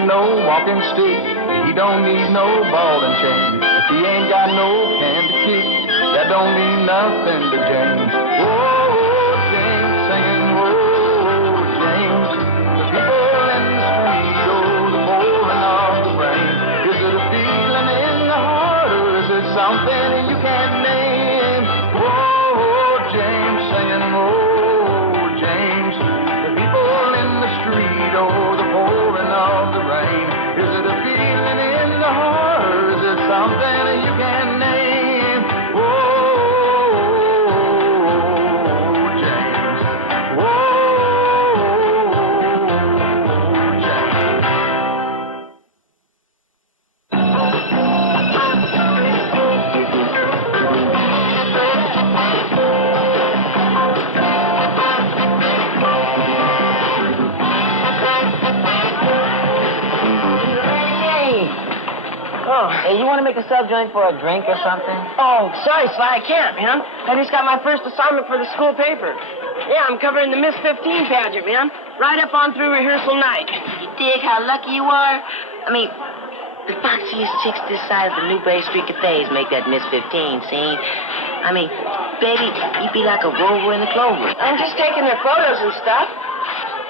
got no walking stick, he don't need no ball and chain. If he ain't got no can to kick, that don't mean nothing to James. Whoa, James singing, whoa, James. The people in the street, oh, the pouring of the rain. Is it a feeling in the heart, or is it something you can't name? Whoa, James singing, whoa, James. The people in the street, oh, the pouring of the rain. Is it a feeling in the heart, or is it something you can't name? Whoa, James. Whoa, James. Hey, you want to make a sub joint for a drink or something? Oh, sorry, Sly, I can't, man. I just got my first assignment for the school paper. Yeah, I'm covering the Miss 15 pageant, man. Right up on through rehearsal night. You dig how lucky you are? I mean, the foxiest chicks this side of the Newberry Street Cathays make that Miss 15 scene. I mean, baby, you'd be like a rover in the clover. I'm just taking their photos and stuff.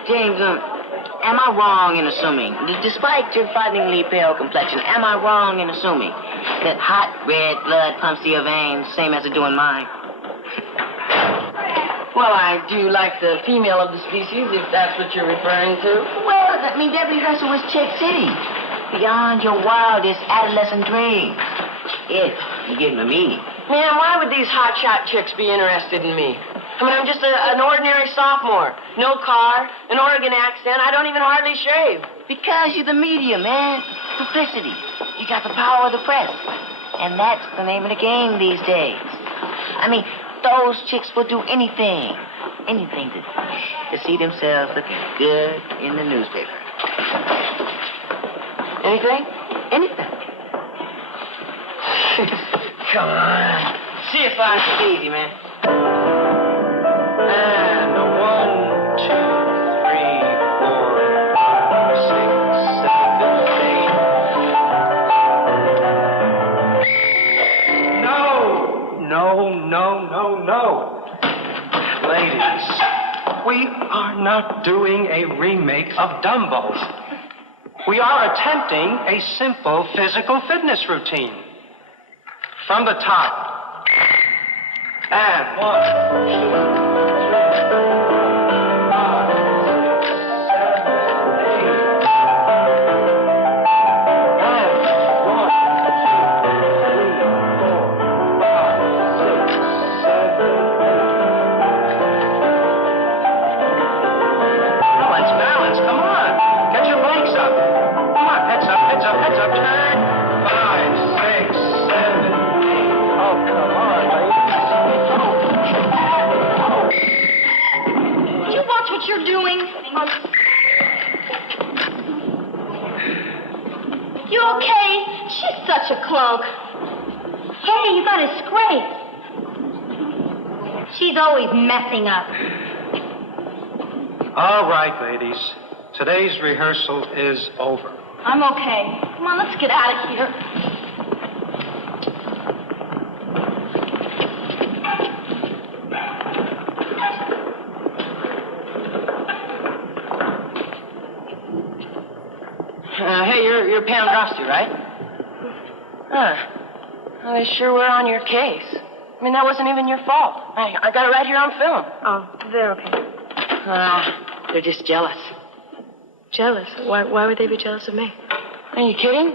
James, am I wrong in assuming, despite your frighteningly pale complexion, am I wrong in assuming that hot red blood pumps through your veins, same as it do in mine? Well, I do like the female of the species, if that's what you're referring to. Well, I mean, that rehearsal was Chick City. Beyond your wildest adolescent dreams. If you give them a meaning. Man, why would these hotshot chicks be interested in me? I mean, I'm just an ordinary sophomore. No car, an Oregon accent. I don't even hardly shave. Because you're the media, man. Publicity. You got the power of the press. And that's the name of the game these days. I mean, those chicks will do anything. Anything to see themselves looking good in the newspaper. Anything? Anything. Come on. See if I Take it easy, man. And 1, 2, 3, 4, 5, 6, 7, 8. No. Ladies, we are not doing a remake of Dumbo. We are attempting a simple physical fitness routine. From the top. And 1, 2, You okay? She's such a clunk. Hey, you got a scrape. She's always messing up. All right, ladies. Today's rehearsal is over. I'm okay. Come on, let's get out of here. Hey, you're Pam Drosty, right? Huh. Well, they sure were on your case. I mean, that wasn't even your fault. I got it right here on film. Oh, they're okay. They're just jealous. Jealous? Why would they be jealous of me? Are you kidding?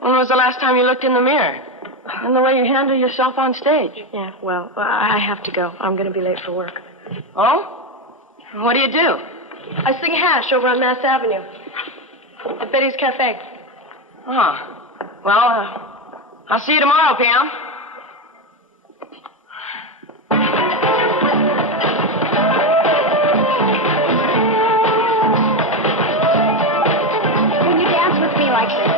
When was the last time you looked in the mirror? And the way you handle yourself on stage. Yeah, well, I have to go. I'm going to be late for work. Oh? What do you do? I sing hash over on Mass Avenue. At Betty's Cafe. Oh. Well, I'll see you tomorrow, Pam. When you dance with me like this,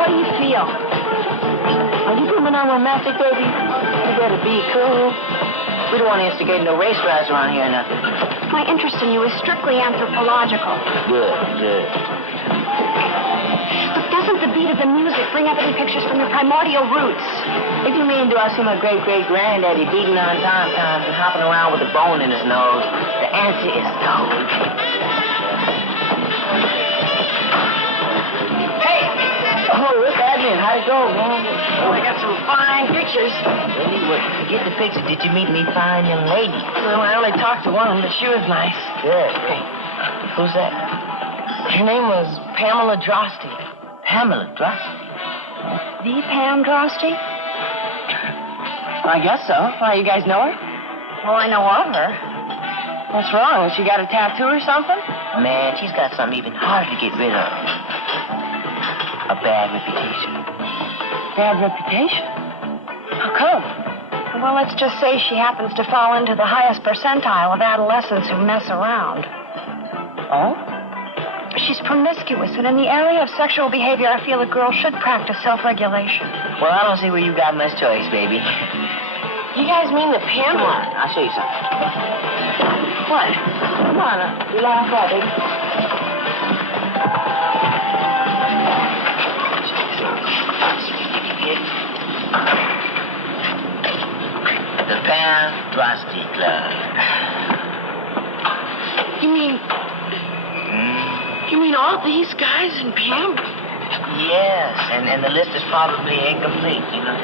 what do you feel? Are you coming on romantic, baby? You better be cool. We don't want to instigate no race riots around here or nothing. My interest in you is strictly anthropological. Good. beat of the music. Bring evident pictures from your primordial roots. If you mean, do I see my great-great-granddaddy beating on tom-toms and hopping around with a bone in his nose, the answer is no. Hey! Oh, what's happening? How'd it go, man? Oh, I got some fine pictures. Really? Well, forget the picture. Did you meet any fine young ladies? Well, I only talked to one, but she was nice. Good. Hey, who's that? Her name was Pamela Drosty. Pamela Drosty. The Pam Drosty? I guess so. Why, you guys know her? Well, I know of her. What's wrong? Has she got a tattoo or something? Man, she's got something even harder to get rid of. A bad reputation. Bad reputation? How come? Well, let's just say she happens to fall into the highest percentile of adolescents who mess around. Oh? She's promiscuous, and in the area of sexual behavior, I feel a girl should practice self-regulation. Well, I don't see where you got much choice, baby. You guys mean the Pam? Come on, I'll show you something. What? Come on, relax out, baby. The Pam Drosty Club. You mean all these guys in Pam? Yes, and the list is probably incomplete, you know.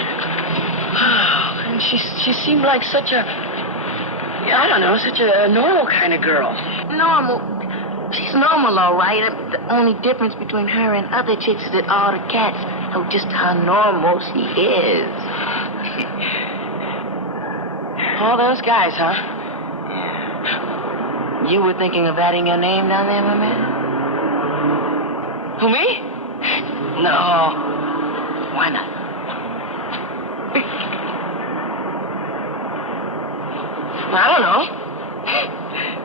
Oh, and she seemed like such a, I don't know, such a normal kind of girl. Normal. She's normal, all right. The only difference between her and other chicks is that all the cats know just how normal she is. All those guys, huh? Yeah. You were thinking of adding your name down there, my man? Who, me? No. Why not? I don't know.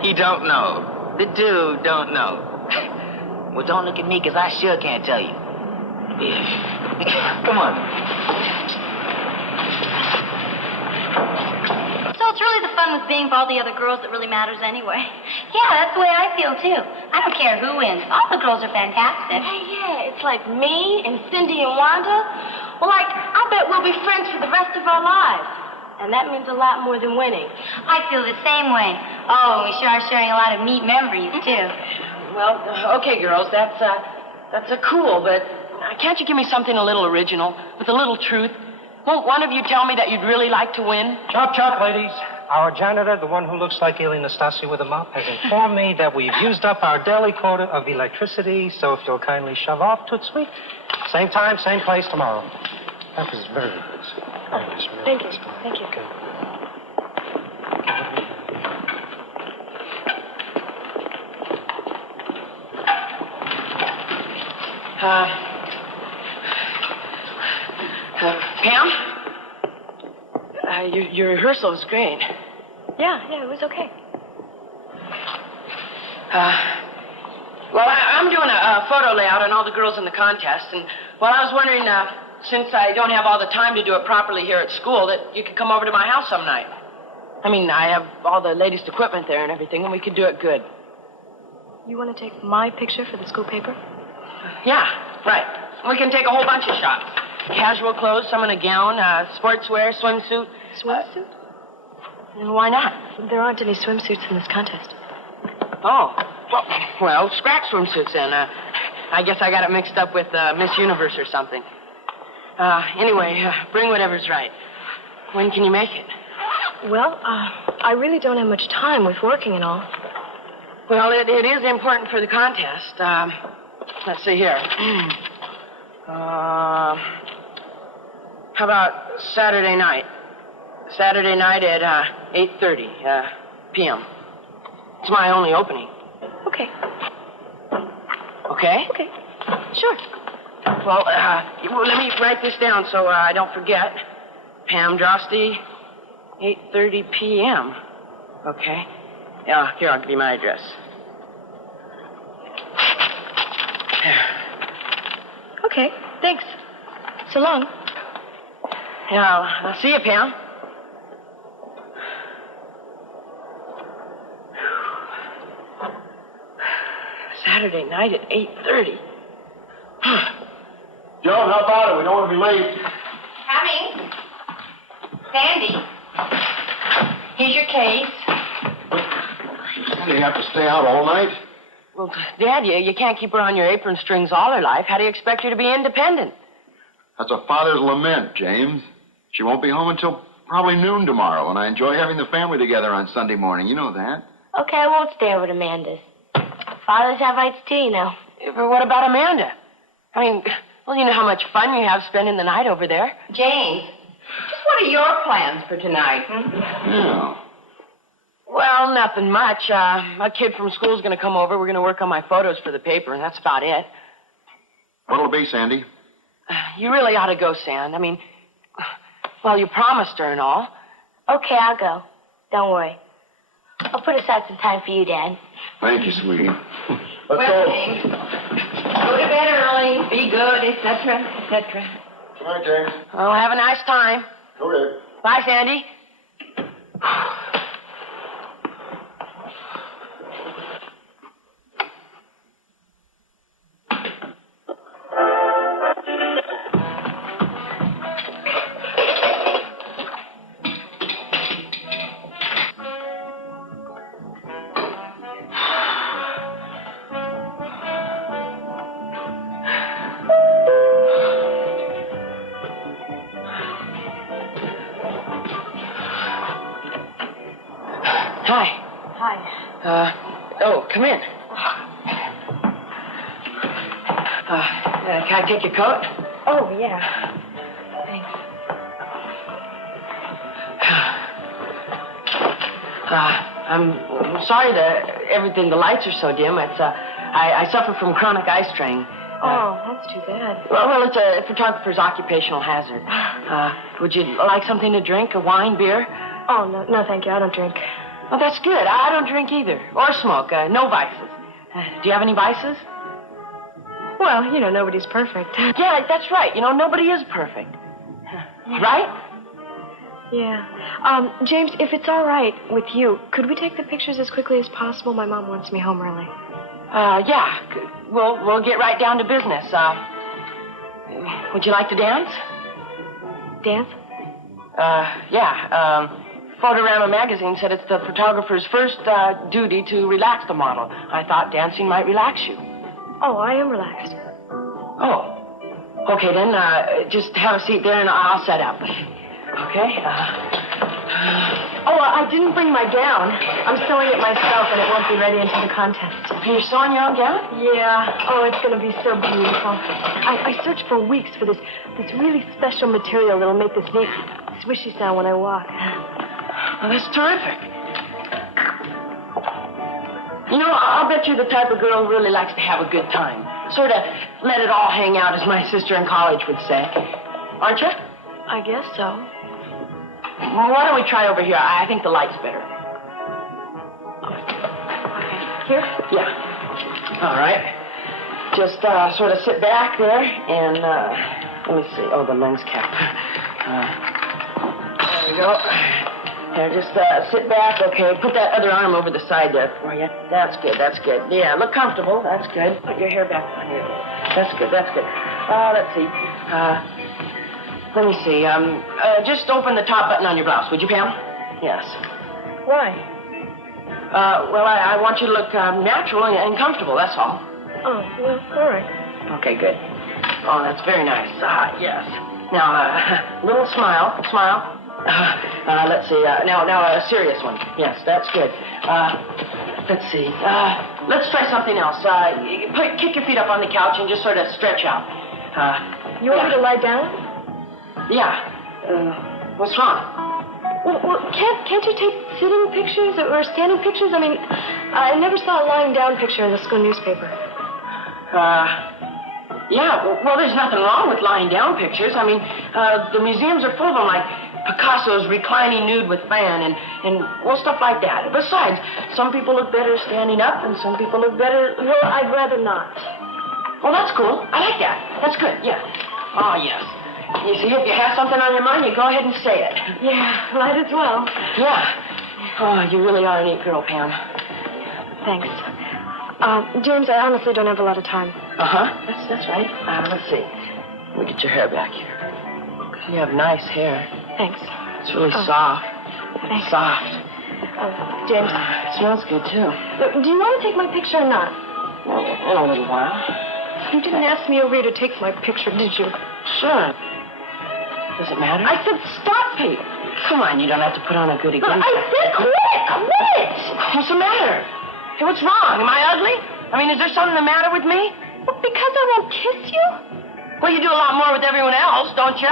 He don't know. The dude don't know. Well, don't look at me, because I sure can't tell you. Yeah. Come on. So it's really the fun with being with all the other girls that really matters anyway. Yeah, that's the way I feel, too. I don't care who wins. All the girls are fantastic. Yeah, it's like me and Cindy and Wanda. Well, I bet we'll be friends for the rest of our lives. And that means a lot more than winning. I feel the same way. Oh, we sure are sharing a lot of neat memories, too. Well, okay, girls, that's a cool, but can't you give me something a little original, with a little truth? Won't one of you tell me that you'd really like to win? Chop, chop, ladies. Our janitor, the one who looks like Eli Nastasi with a mop, has informed me that we've used up our daily quota of electricity, so if you'll kindly shove off, toot sweet. Same time, same place tomorrow. That was very good. Thank you. Thank you. Okay. Pam? Your rehearsal was great. Yeah, it was okay. Well, I'm doing a photo layout on all the girls in the contest, and, well, I was wondering, since I don't have all the time to do it properly here at school, that you could come over to my house some night. I mean, I have all the latest equipment there and everything, and we could do it good. You want to take my picture for the school paper? Yeah, right. We can take a whole bunch of shots. Casual clothes, some in a gown, sportswear, swimsuit. Swimsuit? And why not? There aren't any swimsuits in this contest. Oh, well, scratch swimsuits then. I guess I got it mixed up with Miss Universe or something. Anyway, bring whatever's right. When can you make it? Well, I really don't have much time with working and all. Well, it is important for the contest. Let's see here. How about Saturday night? Saturday night at 8:30 p.m. It's my only opening. Okay. Okay? Okay. Sure. Well, let me write this down so I don't forget. Pam Drosty, 8:30 p.m. Okay. Yeah, here, I'll give you my address. Okay. Thanks. So long. Yeah, I'll see you, Pam. Saturday night at 8:30. Joan, how about it? We don't want to be late. Coming. Sandy. Here's your case. Do you have to stay out all night? Well, Dad, you can't keep her on your apron strings all her life. How do you expect her to be independent? That's a father's lament, James. She won't be home until probably noon tomorrow, and I enjoy having the family together on Sunday morning. You know that. Okay, I won't stay over at Amanda's. Fathers have rights too, you know. But what about Amanda? I mean, well, you know how much fun you have spending the night over there. James, just what are your plans for tonight? Yeah. Well, nothing much. A kid from school's going to come over. We're going to work on my photos for the paper, and that's about it. What'll it be, Sandy? You really ought to go, Sand. I mean, well, you promised her and all. Okay, I'll go. Don't worry. I'll put aside some time for you, Dad. Thank you, sweetie. Let's Well, go. James, go to bed early, be good, etc., etc. Good night, James. Oh, have a nice time. Okay. Bye, Sandy. Hi. Hi. Oh, come in. Can I take your coat? Oh, yeah. Thanks. I'm sorry that everything, the lights are so dim. It's, I suffer from chronic eye strain. Oh, that's too bad. Well, it's a photographer's occupational hazard. Would you like something to drink? A wine, beer? Oh, no, thank you. I don't drink. Oh, that's good. I don't drink either. Or smoke. No vices. Do you have any vices? Well, you know, nobody's perfect. Yeah, that's right. You know, nobody is perfect. Right? Yeah. James, if it's all right with you, could we take the pictures as quickly as possible? My mom wants me home early. Yeah. We'll get right down to business. Would you like to dance? Dance? Yeah. Photorama magazine said it's the photographer's first duty to relax the model. I thought dancing might relax you. Oh, I am relaxed. Oh. Okay, then, just have a seat there and I'll set up. Okay? I didn't bring my gown. I'm sewing it myself, and it won't be ready until the contest. You're sewing your own gown? Yeah. Oh, it's going to be so beautiful. I searched for weeks for this really special material that'll make this neat swishy sound when I walk. Well, that's terrific. You know, I'll bet you're the type of girl who really likes to have a good time. Sort of let it all hang out, as my sister in college would say. Aren't you? I guess so. Well, why don't we try over here? I think the light's better. Here? Yeah. All right. Just sort of sit back there and, let me see. Oh, the lens cap. There we go. Here, just sit back. Okay, put that other arm over the side there for you. That's good, that's good. Yeah, look comfortable. That's good. Put your hair back on here. That's good, that's good. Let's see. Let me see. Just open the top button on your blouse, would you, Pam? Yes. Why? Well, I want you to look natural and comfortable, that's all. Oh, well, all right. Okay, good. Oh, that's very nice. Yes. Now, a little smile. Smile. Let's see. Now, a serious one. Yes, that's good. Let's see. Let's try something else. Kick your feet up on the couch and just sort of stretch out. You want me to lie down? Yeah. What's wrong? Well, can't you take sitting pictures or standing pictures? I mean, I never saw a lying down picture in the school newspaper. Yeah. Well, there's nothing wrong with lying down pictures. I mean, the museums are full of them, like Picasso's reclining nude with fan and well, stuff like that. Besides, some people look better standing up and some people look better... Well, I'd rather not. Oh, that's cool. I like that. That's good, yeah. Oh, yes. You see, if you have something on your mind, you go ahead and say it. Yeah, might as well. Yeah. Oh, you really are a neat girl, Pam. Thanks. James, I honestly don't have a lot of time. Uh-huh. That's right. Let's see. Let me get your hair back here. You have nice hair. Thanks. It's really soft. Thanks. Soft. James, It smells good, too. do you want to take my picture or not? Well, in a little while. You didn't ask me over here to take my picture, did you? Sure. Does it matter? I said stop, Pete. Come on, you don't have to put on a goody goody. I said quit! Quit! What's the matter? Hey, what's wrong? Am I ugly? I mean, is there something the matter with me? Well, because I won't kiss you? Well, you do a lot more with everyone else, don't you?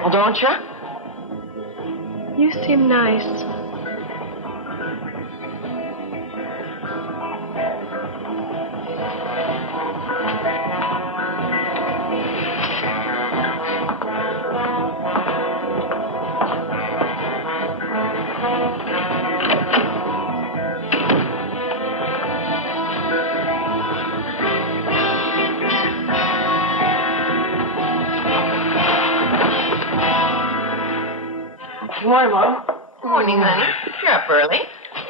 Well, don't you? You seem nice. Good morning, Mom. Morning, honey. You're up early.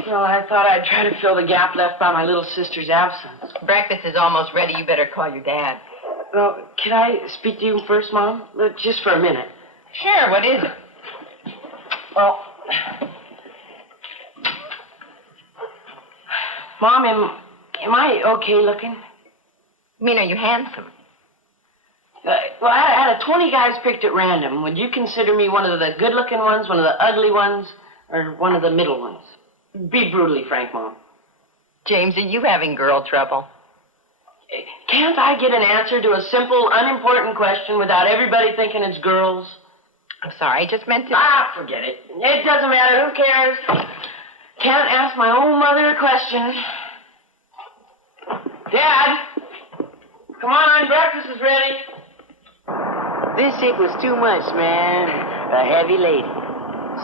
Well, I thought I'd try to fill the gap left by my little sister's absence. Breakfast is almost ready. You better call your dad. Well, can I speak to you first, Mom? Just for a minute. Sure, what is it? Well, Mom, am I okay looking? I mean, are you handsome? Well, I had 20 guys picked at random. Would you consider me one of the good-looking ones, one of the ugly ones, or one of the middle ones? Be brutally frank, Mom. James, are you having girl trouble? Can't I get an answer to a simple, unimportant question without everybody thinking it's girls? I'm sorry, I just meant to... Forget it. It doesn't matter. Who cares? Can't ask my own mother a question. Dad! Come on, breakfast is ready. This chick was too much, man. A heavy lady.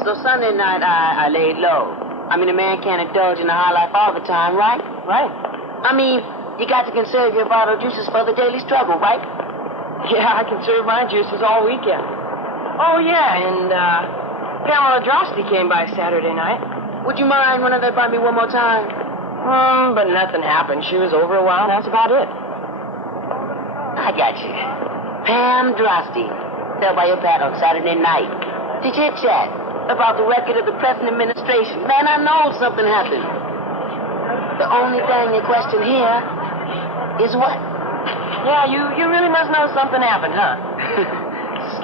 So Sunday night, I laid low. I mean, a man can't indulge in the high life all the time, right? Right. I mean, you got to conserve your vital juices for the daily struggle, right? Yeah, I conserve my juices all weekend. Oh, yeah, and Pamela Drosty came by Saturday night. Would you mind running that by me one more time? But nothing happened. She was over a while, and that's about it. I got you. Pam Drosty. Fell by your pad on Saturday night. To chit-chat about the record of the present administration. Man, I know something happened. The only thing in question here is what? Yeah, you really must know something happened, huh?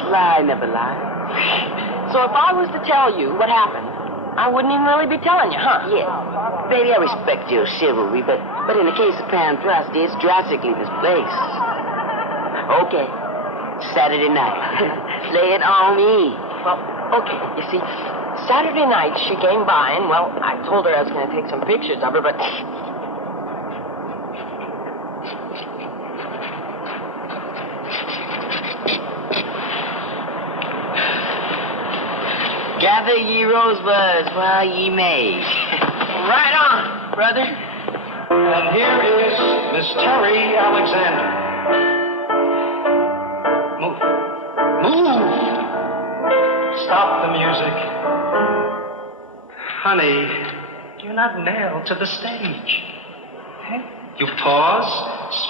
Sly never lie. So if I was to tell you what happened, I wouldn't even really be telling you, huh? Yeah. Baby, I respect your chivalry, but in the case of Pam Drosty, it's drastically misplaced. Okay. Saturday night. Lay it on me. Well, okay. You see, Saturday night she came by, and, well, I told her I was going to take some pictures of her, but... Gather ye rosebuds while ye may. Right on, brother. And here is Miss Terry Alexander. Move! Stop the music. Honey, you're not nailed to the stage. Okay? You pause,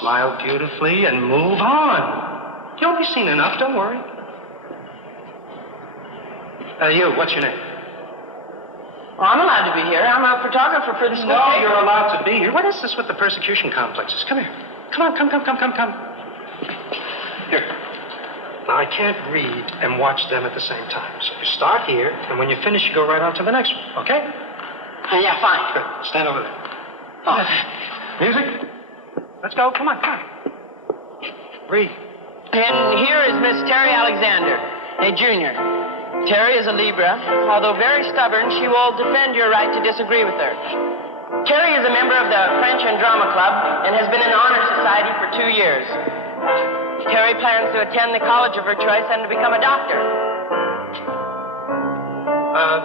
smile beautifully, and move on. You'll be seen enough, don't worry. You, what's your name? Well, I'm allowed to be here. I'm a photographer for the school No, paper. you're allowed to be here. What is this with the persecution complexes? Come here. Come on. Here. Now, I can't read and watch them at the same time. So you start here, and when you finish, you go right on to the next one, okay? Yeah, fine. Good. Stand over there. Oh. Music. Let's go. Come on. Read. And here is Miss Terry Alexander, a junior. Terry is a Libra. Although very stubborn, she will defend your right to disagree with her. Terry is a member of the French and Drama Club and has been in the Honor Society for 2 years. Terry plans to attend the college of her choice and to become a doctor.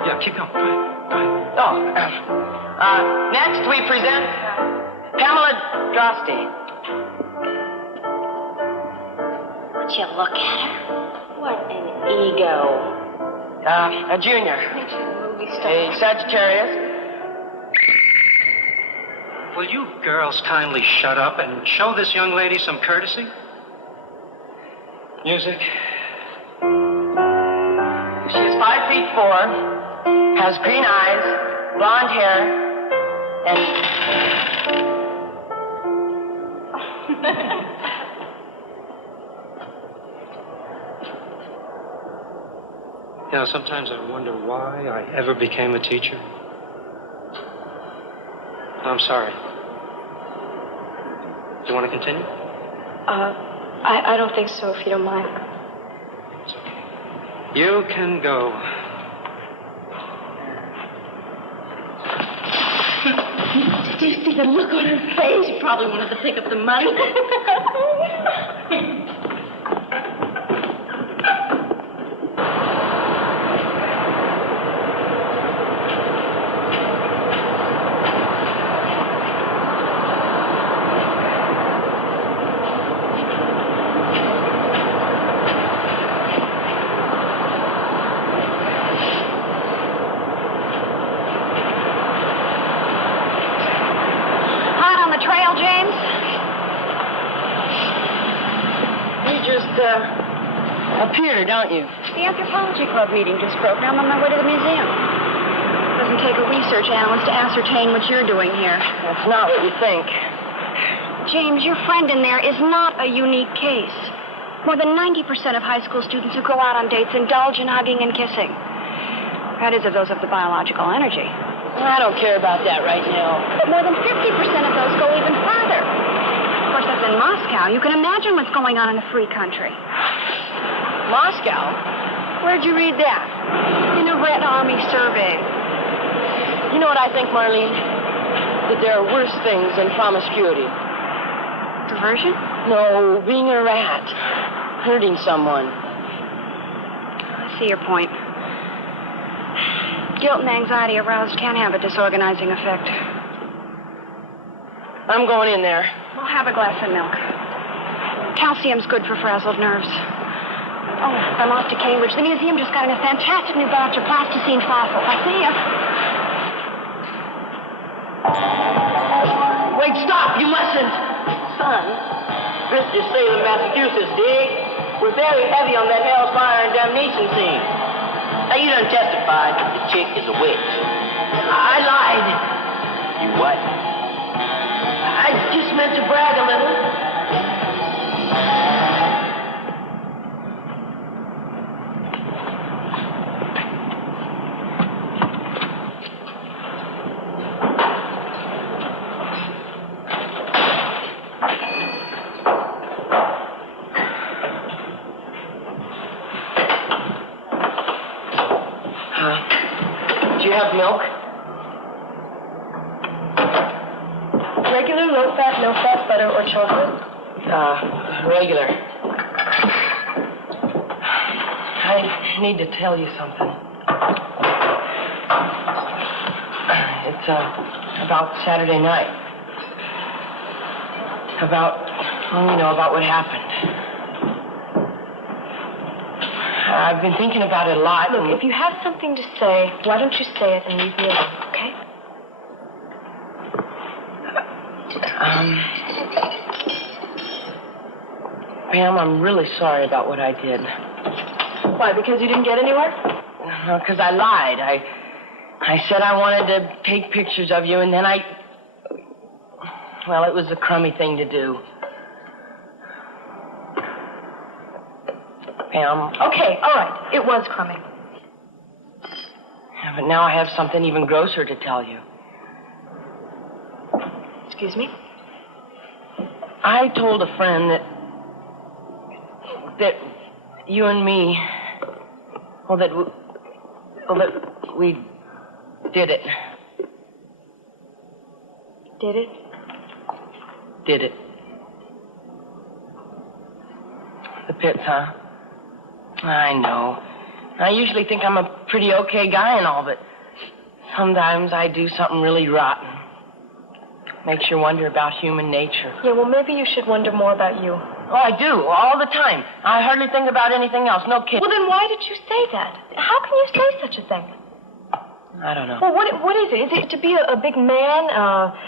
Yeah, keep going. Go ahead. Next, we present Pamela Drosty. Would you look at her? What an ego. A junior. Movie A Sagittarius. Will you girls kindly shut up and show this young lady some courtesy? Music. She is 5'4", has green eyes, blonde hair, and... You know, sometimes I wonder why I ever became a teacher. I'm sorry. Do you want to continue? I don't think so, if you don't mind. You can go. Did you see the look on her face? She probably wanted to pick up the money. Up here, don't you? The anthropology club meeting just broke. Now I'm on my way to the museum. Doesn't take a research analyst to ascertain what you're doing here. That's not what you think. James, your friend in there is not a unique case. More than 90% of high school students who go out on dates indulge in hugging and kissing. That is, of those of the biological energy. I don't care about that right now. But more than 50% of those go even further. Of course, that's in Moscow. You can imagine what's going on in a free country. Moscow? Where'd you read that? In a Red Army survey. You know what I think, Marlene? That there are worse things than promiscuity. Diversion? No, being a rat. Hurting someone. I see your point. Guilt and anxiety aroused can have a disorganizing effect. I'm going in there. We'll have a glass of milk. Calcium's good for frazzled nerves. Oh, I'm off to Cambridge. The museum just got in a fantastic new batch of plasticine fossils. I'll see ya. Wait, stop! You mustn't! Son, this is Salem, Massachusetts, dig? We're very heavy on that hell's fire and damnation scene. Now, you done testified that the chick is a witch. I lied. You what? I just meant to brag a little. Do you have milk? Regular, low-fat, no-fat butter or chocolate? Regular. I need to tell you something. It's, about Saturday night. About what happened. I've been thinking about it a lot. Look, if you have something to say, why don't you say it and leave me alone, okay? Pam, I'm really sorry about what I did. Why, because you didn't get anywhere? No, because I lied. I said I wanted to take pictures of you, and then well, it was a crummy thing to do. Pam. Okay, all right. It was crummy. Yeah, but now I have something even grosser to tell you. Excuse me? I told a friend that you and me, that we did it. Did it? Did it. The pits, huh? I know. I usually think I'm a pretty okay guy and all, but sometimes I do something really rotten. Makes you wonder about human nature. Yeah, well, maybe you should wonder more about you. Oh, I do, all the time. I hardly think about anything else. No kidding. Well, then why did you say that? How can you say such a thing? I don't know. Well, what is it? Is it to be a big man?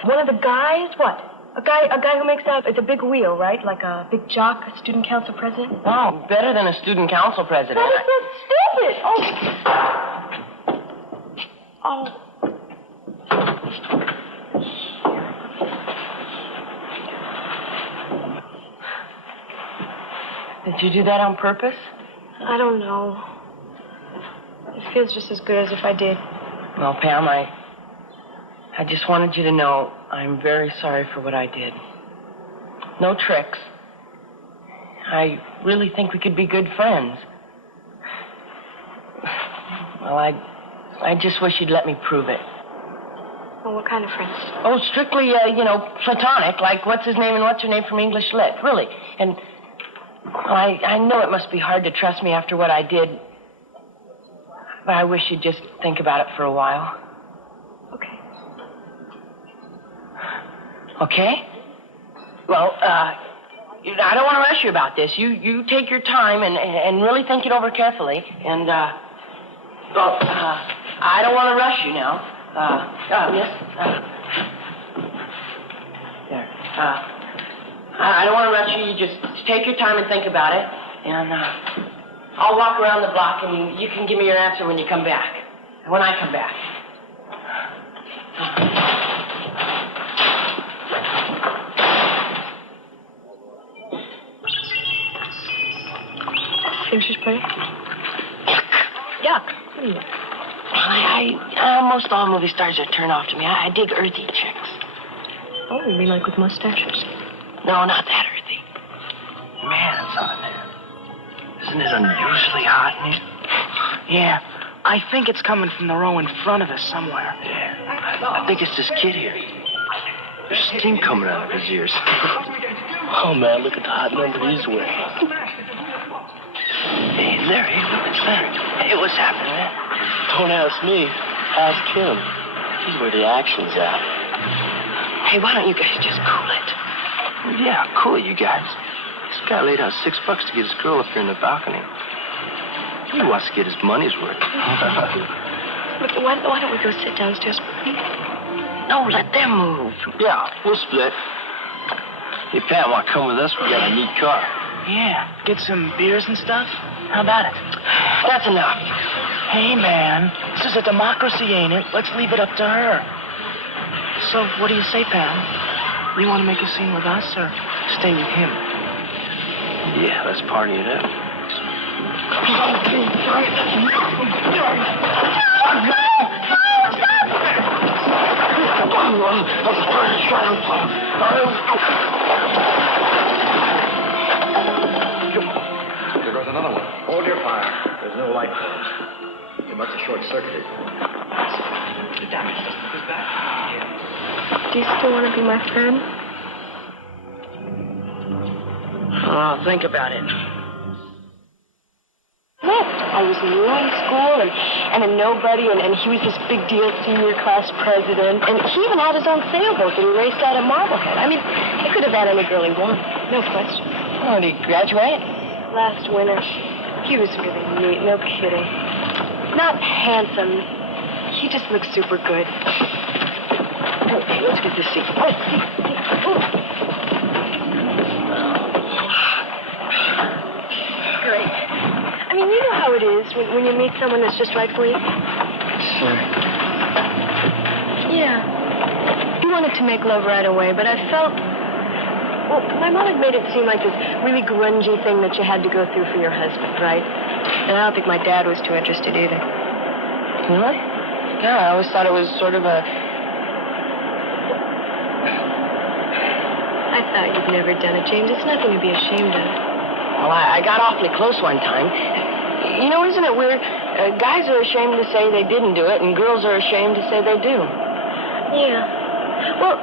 One of the guys? What? A guy who makes out it's a big wheel, right? Like a big jock, a student council president? Oh, better than a student council president. That is so stupid! Oh. Did you do that on purpose? I don't know. It feels just as good as if I did. Well, Pam, I just wanted you to know I'm very sorry for what I did. No tricks. I really think we could be good friends. Well, I just wish you'd let me prove it. Well, what kind of friends? Oh, strictly, platonic, like what's his name and what's her name from English Lit, really. And well, I know it must be hard to trust me after what I did, but I wish you'd just think about it for a while. Okay. Okay? Well, I don't want to rush you about this. You take your time and really think it over carefully. And, I don't want to rush you now. Miss? There. I don't want to rush you. You just take your time and think about it. And, I'll walk around the block and you can give me your answer when you come back. When I come back. Think she's pretty? Yuck. What do you mean? Most all movie stars are turned off to me. I dig earthy chicks. Oh, you mean like with mustaches? No, not that earthy. Man, son. Isn't it unusually hot in here? Yeah, I think it's coming from the row in front of us somewhere. Yeah, I think it's this kid here. There's steam coming out of his ears. Oh, man, look at the hot number he's wearing. Hey, Larry, look, it's Larry. Hey, what's happening, man? Don't ask me. Ask him. He's where the action's at. Hey, why don't you guys just cool it? Yeah, cool it, you guys. This guy laid out $6 to get his girl up here in the balcony. He wants to get his money's worth. Look, why don't we go sit downstairs? No, let them move. Yeah, we'll split. Hey, Pat, want to come with us? We got a neat car. Yeah, get some beers and stuff. How about it? That's enough. Hey, man, this is a democracy, ain't it? Let's leave it up to her. So, what do you say, Pam? You want to make a scene with us or stay with him? Yeah, let's party it up. There goes another one. Hold your fire. There's no light bulbs. You must have short-circuited. The damage doesn't look as bad. Do you still want to be my friend? Oh, think about it. I was in high school and a nobody, and he was this big deal senior class president. And he even had his own sailboat that he raced out at Marblehead. I mean, he could have had any girl he wanted. No question. Oh, did he graduate? Last winter. He was really neat, no kidding. Not handsome. He just looked super good. Okay, let's get this seat. Oh, see. Great. I mean, you know how it is when you meet someone that's just right for you? Sure. Yeah. He wanted to make love right away, but I felt... Well, my mom had made it seem like this really grungy thing that you had to go through for your husband, right? And I don't think my dad was too interested either. Really? Yeah, I always thought it was sort of a... I thought you'd never done it, James. It's nothing to be ashamed of. Well, I got awfully close one time. You know, isn't it weird? Guys are ashamed to say they didn't do it, and girls are ashamed to say they do. Yeah. Well,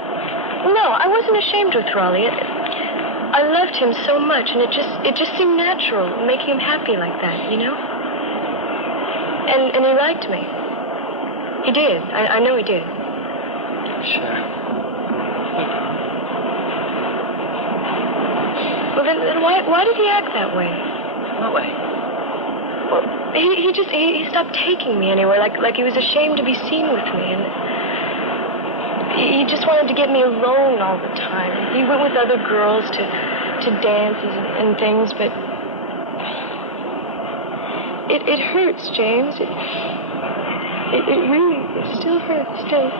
no, I wasn't ashamed with Raleigh. I loved him so much, and it just seemed natural, making him happy like that, you know? And he liked me. He did. I know he did. Sure. Well, then why did he act that way? What way? Well, he stopped taking me anywhere, like he was ashamed to be seen with me, and he just wanted to get me alone all the time. He went with other girls to dances and things, but it hurts, James. It really still hurts, still.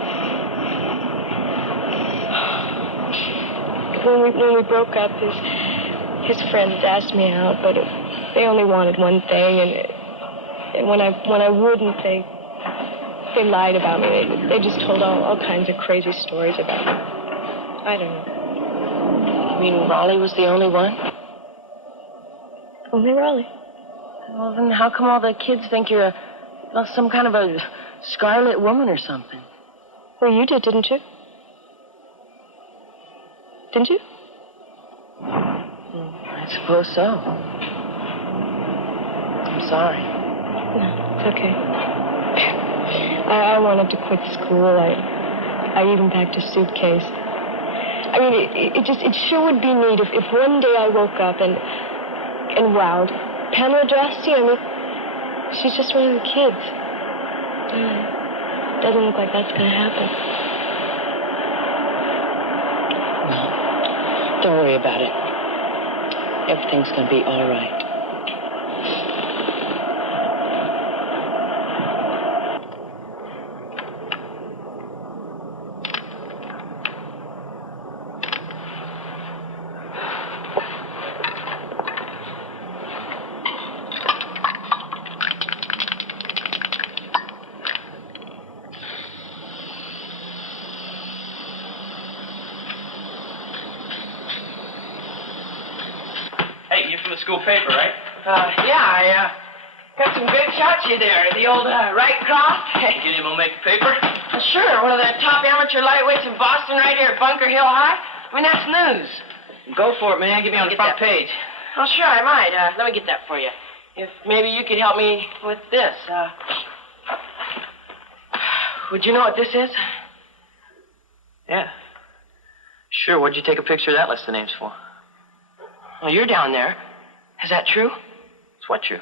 When we broke up, his friends asked me out, but they only wanted one thing, and when I wouldn't, they lied about me. They just told all kinds of crazy stories about me. I don't know. You mean Raleigh was the only one? Only Raleigh. Well, then how come all the kids think you're some kind of a scarlet woman or something? Well, you did, didn't you? Didn't you? I suppose so. I'm sorry. No, it's okay. I wanted to quit school. I even packed a suitcase. I mean, it sure would be neat if one day I woke up and wowed, Pamela Drosty, I mean, she's just one of the kids. Doesn't look like that's going to happen. No, don't worry about it. Everything's going to be all right. School paper, right? Yeah, I got some great shots of you there. The old Wright Cross. Get him to make paper? Sure, one of the top amateur lightweights in Boston right here at Bunker Hill High. I mean, that's news. Go for it, man. Get me on the front page. Oh, sure, I might. Let me get that for you. If maybe you could help me with this. Would you know what this is? Yeah. Sure, what'd you take a picture of that list of names for? Well, you're down there. Is that true? It's what true?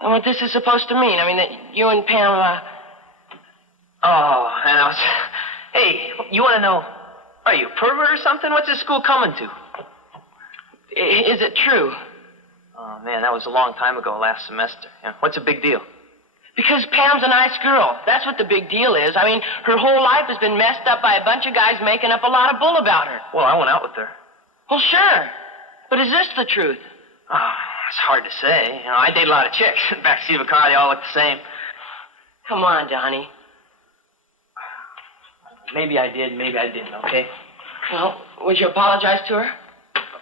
And what this is supposed to mean? I mean, that you and Pam, Oh, and I was... Hey, you want to know... Are you a pervert or something? What's this school coming to? Is it true? Oh, man, that was a long time ago, last semester. Yeah. What's the big deal? Because Pam's a nice girl. That's what the big deal is. I mean, her whole life has been messed up by a bunch of guys making up a lot of bull about her. Well, I went out with her. Well, sure. But is this the truth? Oh, it's hard to say. You know, I date a lot of chicks. In the backseat of a car, they all look the same. Come on, Donnie. Maybe I did, maybe I didn't, okay? Well, would you apologize to her?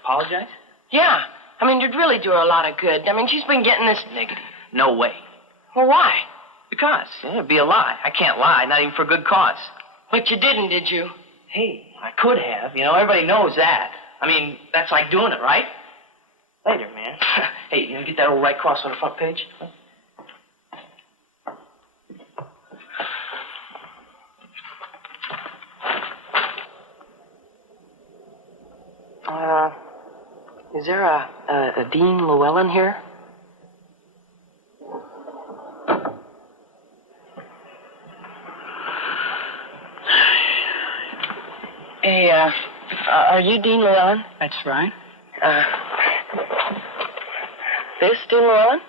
Apologize? Yeah. I mean, you'd really do her a lot of good. I mean, she's been getting this... Negative. No way. Well, why? Because it'd be a lie. I can't lie, not even for a good cause. But you didn't, did you? Hey, I could have. You know, everybody knows that. I mean, that's like doing it, right? Later, man. Hey, you gonna get that old Right Cross on the front page? Is there a Dean Llewellyn here? Hey, are you Dean Llewellyn? That's right. This Dean Llewellyn?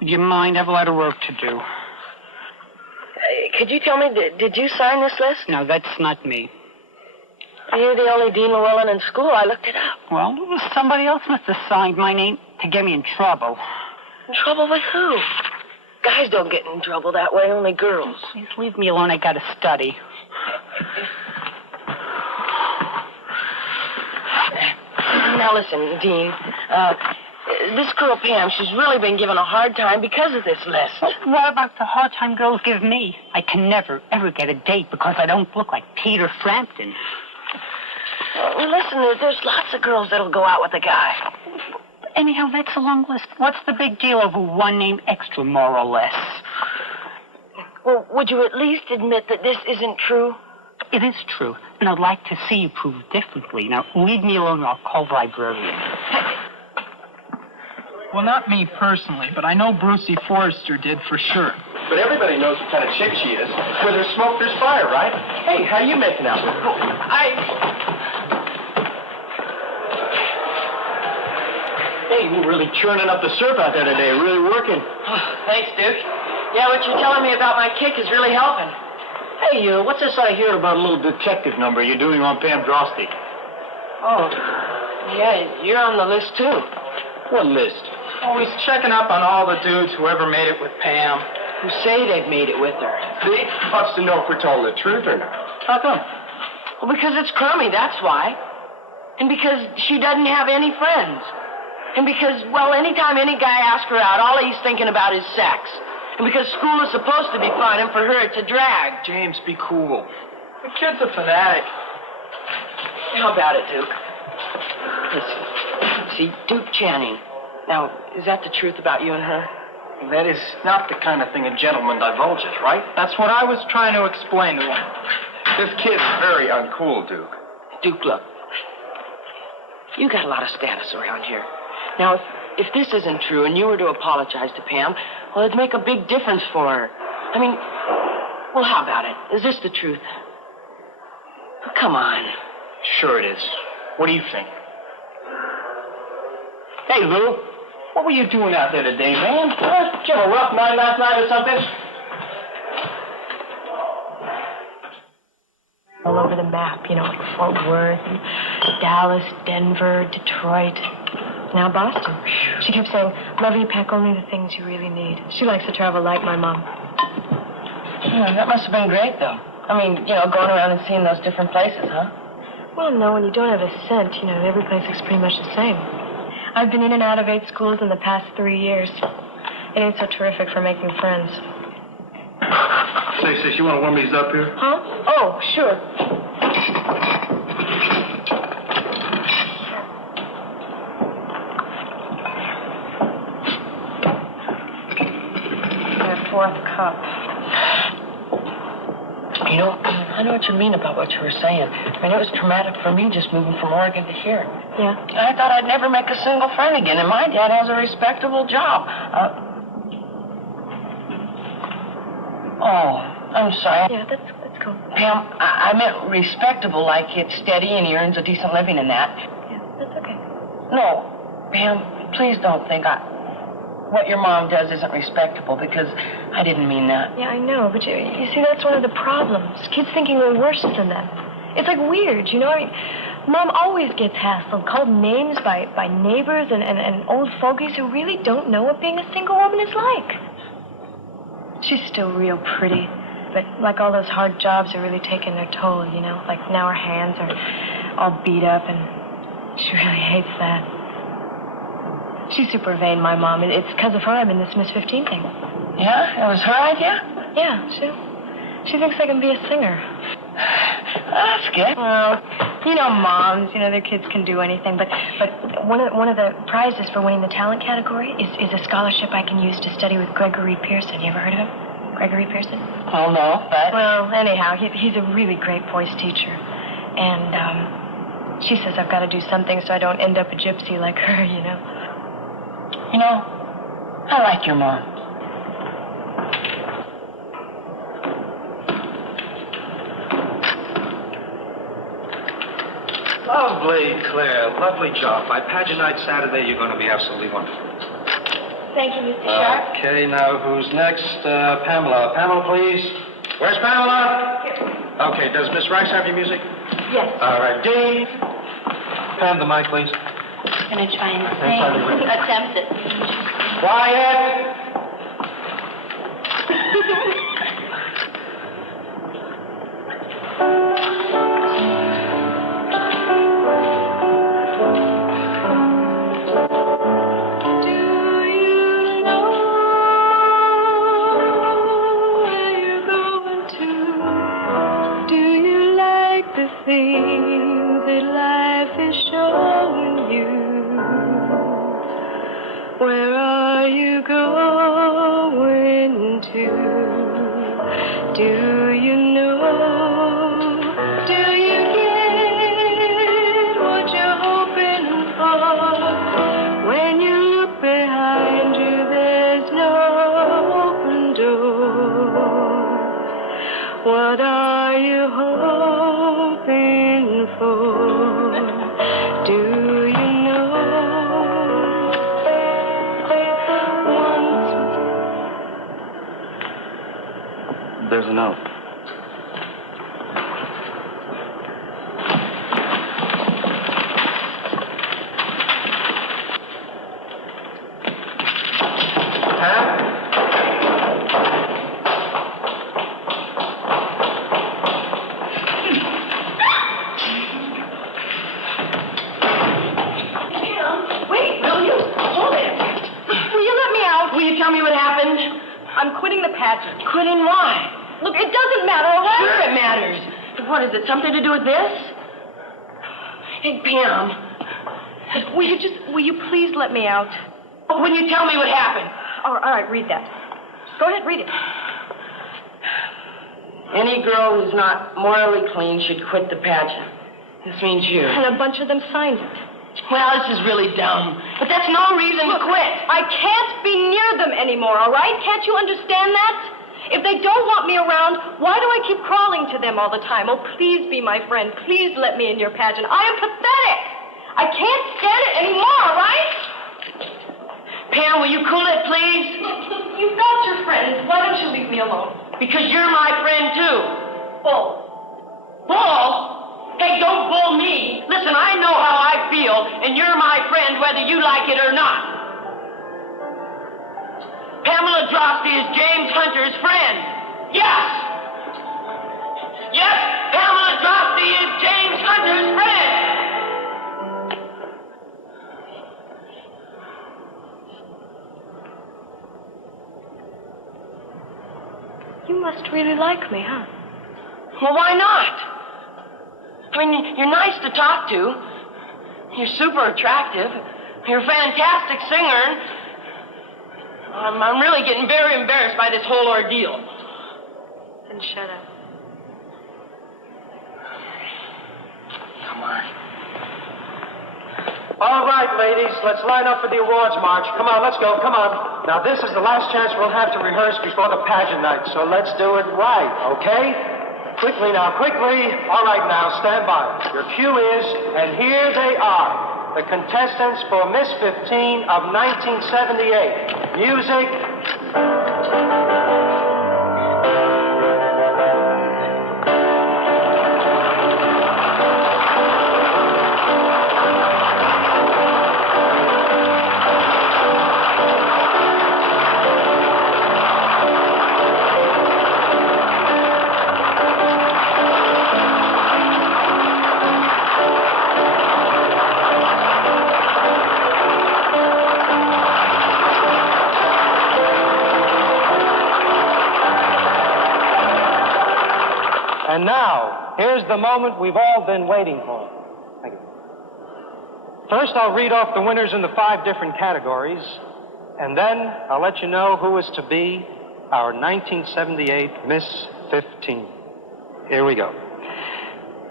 Would you mind? I have a lot of work to do. Could you tell me, did you sign this list? No, that's not me. Are you the only Dean Llewellyn in school? I looked it up. Well, somebody else must have signed my name to get me in trouble. In trouble with who? Guys don't get in trouble that way, only girls. Please leave me alone. I gotta study. Now listen, Dean. This girl Pam, she's really been given a hard time because of this list. What about the hard time girls give me? I can never, ever get a date because I don't look like Peter Frampton. Well, listen, there's lots of girls that'll go out with a guy. Anyhow, that's a long list. What's the big deal over one name extra, more or less? Well, would you at least admit that this isn't true? It is true, and I'd like to see you prove differently. Now, leave me alone or I'll call the librarian. Well, not me personally, but I know Brucey Forrester did for sure. But everybody knows what kind of chick she is. Where there's smoke, there's fire, right? Hey, how you making out with her? Hey, you're really churning up the surf out there today. Really working. Thanks, Duke. Yeah, what you're telling me about my kick is really helping. Hey, what's this I hear about a little detective number you're doing on Pam Drosty? Oh, yeah, you're on the list, too. What list? Oh, he's checking up on all the dudes who ever made it with Pam. Who say they've made it with her. See? Wants to know if we're telling the truth or not. How come? Well, because it's crummy, that's why. And because she doesn't have any friends. And because, well, anytime any guy asks her out, all he's thinking about is sex. And because school is supposed to be fun, and for her it's a drag. James, be cool. The kid's a fanatic. How about it, Duke? Listen, see, Duke Channing. Now, is that the truth about you and her? That is not the kind of thing a gentleman divulges, right? That's what I was trying to explain to him. This kid's very uncool, Duke. Duke, look. You got a lot of status around here. Now, if this isn't true and you were to apologize to Pam, well, it'd make a big difference for her. I mean, well, how about it? Is this the truth? Oh, come on. Sure it is. What do you think? Hey, Lou, what were you doing out there today, man? Huh? Did you have a rough night last night or something? All over the map, you know, like Fort Worth, and Dallas, Denver, Detroit. Now Boston. She kept saying, love you, pack only the things you really need. She likes to travel like my mom. Yeah, that must have been great, though. I mean, you know, going around and seeing those different places, huh? Well, no, when you don't have a cent, you know, every place looks pretty much the same. I've been in and out of 8 schools in the past 3 years. It ain't so terrific for making friends. Say, sis, you want to warm these up here? Huh? Oh, sure. That 4th cup. You know, I know what you mean about what you were saying. I mean, it was traumatic for me just moving from Oregon to here. Yeah? I thought I'd never make a single friend again, and my dad has a respectable job. Oh, I'm sorry. Yeah, that's cool. Pam, I meant respectable, like it's steady and he earns a decent living in that. Yeah, that's okay. No, Pam, please don't think what your mom does isn't respectable, because I didn't mean that. Yeah, I know, but you see, that's one of the problems. Kids thinking we're worse than them. It's like weird, you know? I mean, Mom always gets hassled, called names by neighbors and old fogies who really don't know what being a single woman is like. She's still real pretty, but like all those hard jobs are really taking their toll, you know? Like now her hands are all beat up, and she really hates that. She's super vain, my mom. It's because of her I'm in this Miss 15 thing. Yeah? It was her idea? Yeah, she thinks I can be a singer. That's good. Well, you know, moms, you know, their kids can do anything, but one of the prizes for winning the talent category is a scholarship I can use to study with Gregory Pearson. You ever heard of him? Gregory Pearson? Oh, no, but... Well, anyhow, he's a really great voice teacher. And she says I've got to do something so I don't end up a gypsy like her, you know. You know, I like your mom. Lovely, Claire. Lovely job. By pageant night Saturday, you're going to be absolutely wonderful. Thank you, Mr. Sharp. Okay, now who's next? Pamela. Pamela, please. Where's Pamela? Here. Okay, does Miss Rice have your music? Yes. All right, Dean. Pam, the mic, please. I'm going to try and sing. Attempt it. Quiet! Things that life is showing you. Where are you going to? Do you know note. Wait, will you? Hold it. Will you let me out? Will you tell me what happened? I'm quitting the pageant. Quitting why? Look, it doesn't matter, all right? Sure it matters. What, is it something to do with this? Hey, Pam. Will you please let me out? Oh, will you tell me what happened? All right, read that. Go ahead, read it. Any girl who's not morally clean should quit the pageant. This means you. And a bunch of them signed it. Well, this is really dumb. But that's no reason to quit. I can't be near them anymore, all right? Can't you understand that? If they don't want me around, why do I keep crawling to them all the time? Oh, please be my friend. Please let me in your pageant. I am pathetic. I can't stand it anymore, all right? Pam, will you cool it, please? You've got your friends. Why don't you leave me alone? Because you're my friend, too. Bull. Bull? Hey, don't bull me. Listen, I know how I feel, and you're my friend whether you like it or not. Pamela Drosty is James Hunter's friend. Yes! Yes, Pamela Drosty is James Hunter's friend! You must really like me, huh? Well, why not? I mean, you're nice to talk to. You're super attractive. You're a fantastic singer. I'm really getting very embarrassed by this whole ordeal. Then shut up. Come on. All right, ladies, let's line up for the awards march. Come on, let's go, come on. Now, this is the last chance we'll have to rehearse before the pageant night, so let's do it right, okay? Quickly now, quickly. All right, now, stand by. Your cue is, and here they are, the contestants for Miss 15 of 1978. Music. And now, here's the moment we've all been waiting for. Thank you. First, I'll read off the winners in the 5 different categories, and then I'll let you know who is to be our 1978 Miss 15. Here we go.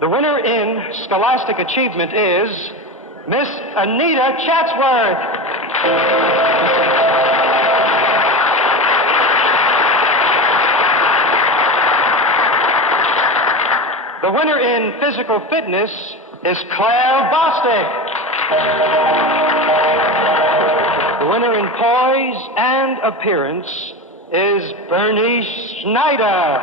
The winner in Scholastic Achievement is Miss Anita Chatsworth. The winner in Physical Fitness is Claire Bostic. The winner in Poise and Appearance is Bernice Schneider.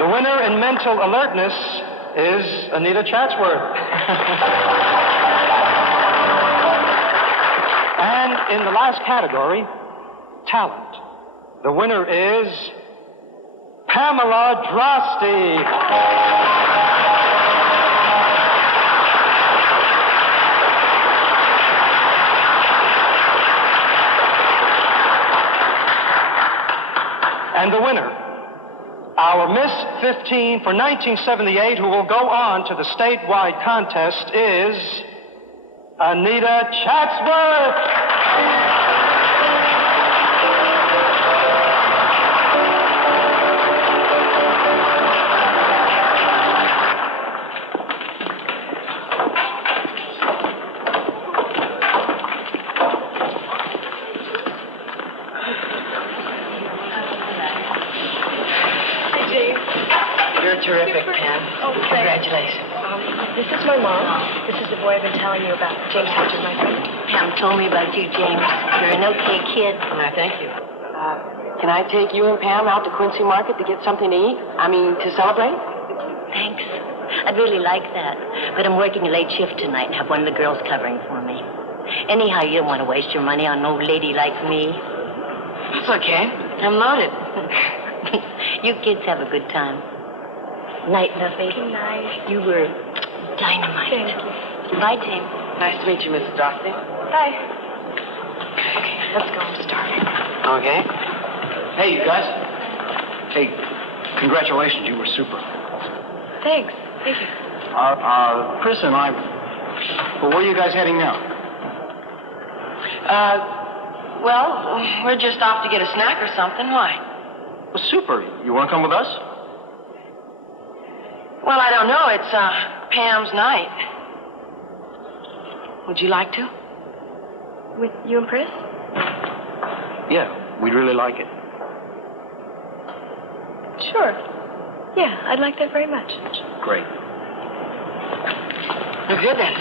The winner in Mental Alertness is Anita Chatsworth. And in the last category, Talent, the winner is Pamela Drosty. And the winner, our Miss 15 for 1978, who will go on to the statewide contest, is Anita Chatsworth. terrific, Pam. Oh, thanks. Congratulations. This is my mom. This is the boy I've been telling you about. James Hodges, my friend. Pam told me about you, James. You're an okay kid. Thank you. Can I take you and Pam out to Quincy Market to get something to eat? To celebrate? Thanks. I'd really like that. But I'm working a late shift tonight and have one of the girls covering for me. Anyhow, you don't want to waste your money on an old lady like me. That's okay. I'm loaded. You kids have a good time. Night, Duffy. Good night. You were dynamite. Thank you. Bye, James. Nice to meet you, Mrs. Doherty. Bye. Okay, let's go. I'm starving. Okay. Hey, you guys. Hey, congratulations. You were super. Thanks. Thank you. Chris and I... Well, where are you guys heading now? Well, we're just off to get a snack or something. Why? Well, super. You want to come with us? Well, I don't know. It's Pam's night. Would you like to? With you and Chris? Yeah, we'd really like it. Sure. Yeah, I'd like that very much. Great. Well, good then.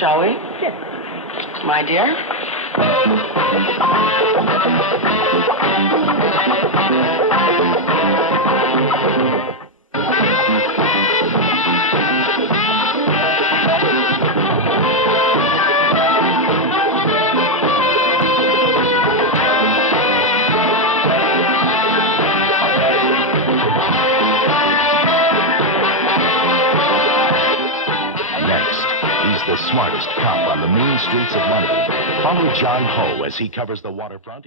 Shall we? Yes. My dear? The smartest cop on the mean streets of London. Follow John Ho as he covers the waterfront.